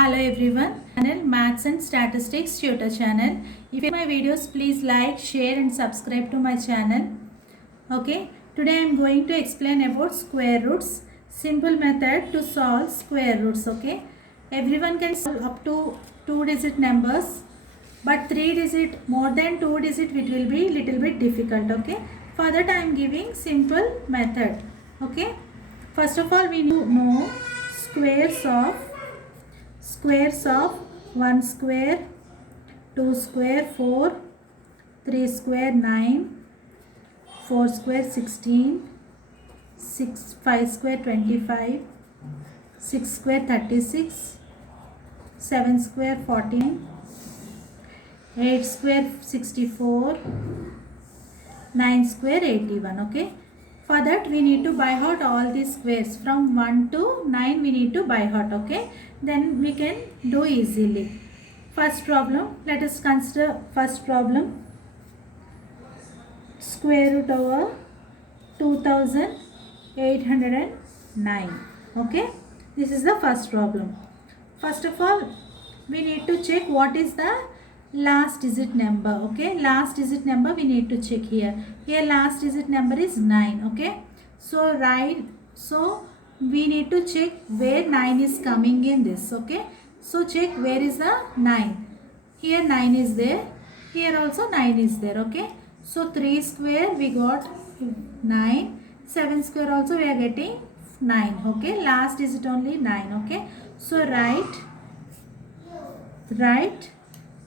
Hello everyone, channel Maths and Statistics Tutor channel. If you like my videos, please like, share and subscribe to my channel. Okay, today I am going to explain about square roots. Simple method to solve square roots. Okay, everyone can solve up to 2-digit numbers, but 3-digit, more than 2-digit, it will be little bit difficult. Okay, for that I am giving simple method. Okay, first of all we need to know squares of 1 square, 2 square 4, 3 square 9, 4 square 16, 5 square 25, 6 square 36, 7 square 14, 8 square 64, 9 square 81. Okay, for that we need to by heart all these squares from 1 to 9. We need to by heart. Okay, then we can do easily. First problem, let us consider first problem. Square root over 2809. Okay, this is the first problem. First of all we need to check what is the last digit number. Okay, last digit number we need to check here. Here last digit number is 9. Okay, so we need to check where 9 is coming in this. Okay, so check where is the 9. Here 9 is there, here also 9 is there. Okay, so 3 square we got 9, 7 square also we are getting 9. Okay, last digit only 9. Okay, so write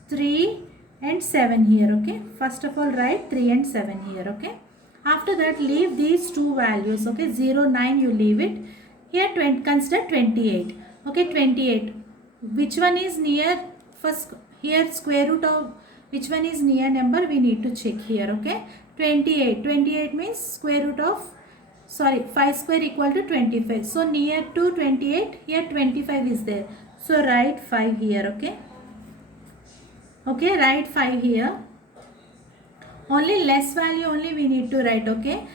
3 and 7 here. Okay, first of all write 3 and 7 here. Okay, after that leave these two values. Okay, 0, 9 you leave it. Here consider 28. Okay, 28, which one is near? First here square root of which one is near number we need to check here. Okay, 28 means square root of 5 square equal to 25. So near to 28, here 25 is there, so write 5 here. Okay, write 5 here. Only less value only we need to write. Okay,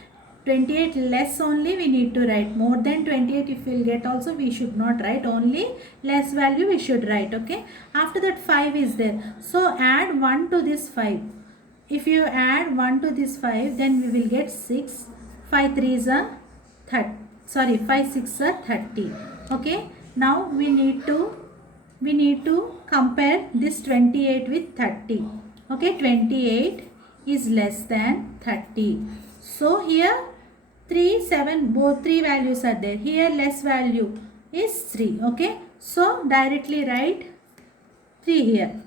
28 less only we need to write. More than 28 if we will get also we should not write. Only less value we should write. Okay, after that 5 is there, so add 1 to this 5. If you add 1 to this 5, then we will get 6. 5 3s are 30. 5 6 are 30. Okay, now we need to compare this 28 with 30. Okay, 28 is less than 30. So here 3, 7, both 3 values are there. Here less value is 3. Okay, so directly write 3 here.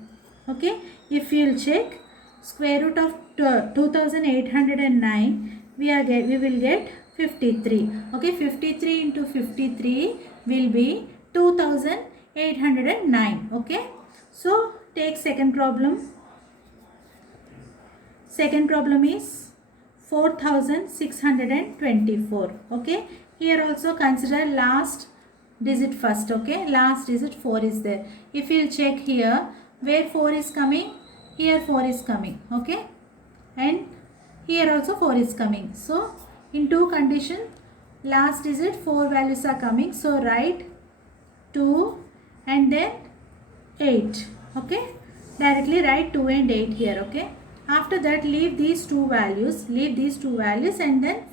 Okay, if you will check square root of 2809, we will get 53. Okay, 53 into 53 will be 2809. Okay, so take second problem. Second problem is 4624. Okay, here also consider last digit first. Okay, last digit 4 is there. If you will check here where 4 is coming, here 4 is coming. Okay, and here also 4 is coming. So in two condition, last digit 4 values are coming, so write 2 and then 8. Okay, directly write 2 and 8 here. Okay, after that leave these two values, and then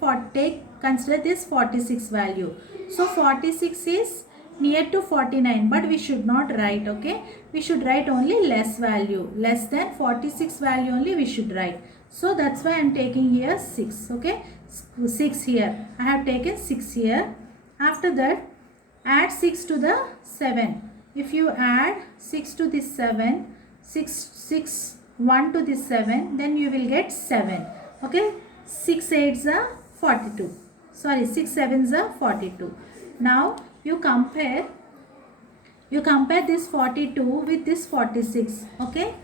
consider this 46 value. So 46 is near to 49, but we should not write. Okay, we should write only less value, less than 46 value only we should write. So that's why I am taking here 6. Okay, 6 here, I have taken 6 here. After that add 6 to the 7. If you add 6 to this 7, 1 to this 7, then you will get 7. Okay, 6 8s are 42. 6 7s are 42. Now you compare this 42 with this 46. Okay,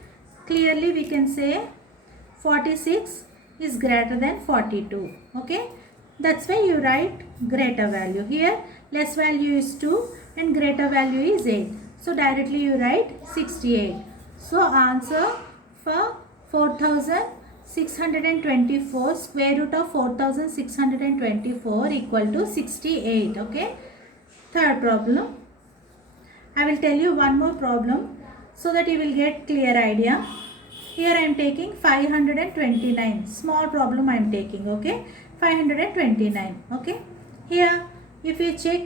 clearly we can say 46 is greater than 42. Okay, that's why you write greater value. Here less value is 2 and greater value is 8. So directly you write 68. So answer for 4624, square root of 4624 equal to 68. Okay, third problem. I will tell you one more problem so that you will get clear idea. Here I am taking 529. Small problem I am taking. Okay. 529. Okay. Here if you check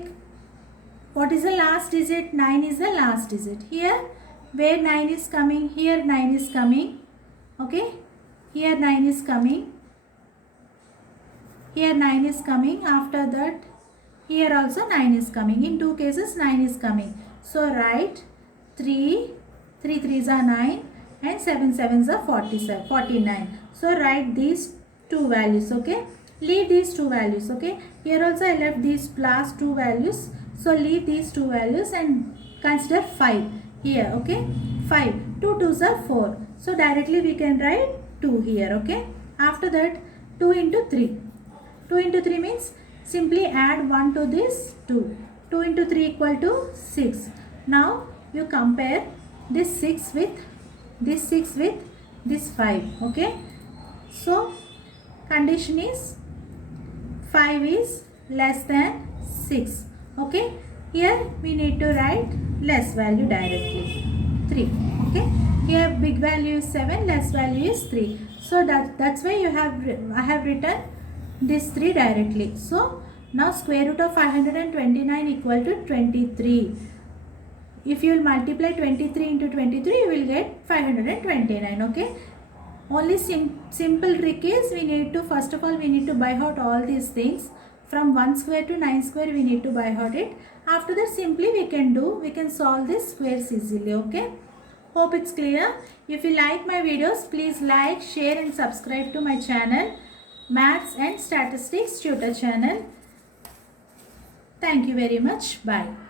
what is the last digit, 9 is the last digit. Here where 9 is coming, here 9 is coming. Okay. Here 9 is coming. Here 9 is coming. After that here also 9 is coming. In two cases 9 is coming. So write 3 3s are 9 and 7s are 49. So write these two values. Okay. Leave these two values. Okay. Here also I left these last two values. So leave these two values and consider 5 here. Okay. 5. 2 2s are 4. So directly we can write 2 here. Okay. After that 2 into 3. 2 into 3 means simply add 1 to this 2. 2 into 3 equal to 6. Now you compare this 6 with this 5. Okay. So condition is 5 is less than 6. Okay. Here we need to write less value directly. 3. Okay. Here big value is 7, less value is 3. So that's why I have written this 3 directly. So now square root of 529 equal to 23. If you will multiply 23 into 23, you will get 529. Okay. Only simple trick is we need to, first of all, we need to by heart all these things. From 1 square to 9 square, we need to by heart it. After that, simply we can solve this squares easily. Okay. Hope it's clear. If you like my videos, please like, share and subscribe to my channel, Maths and Statistics Tutor channel. Thank you very much. Bye.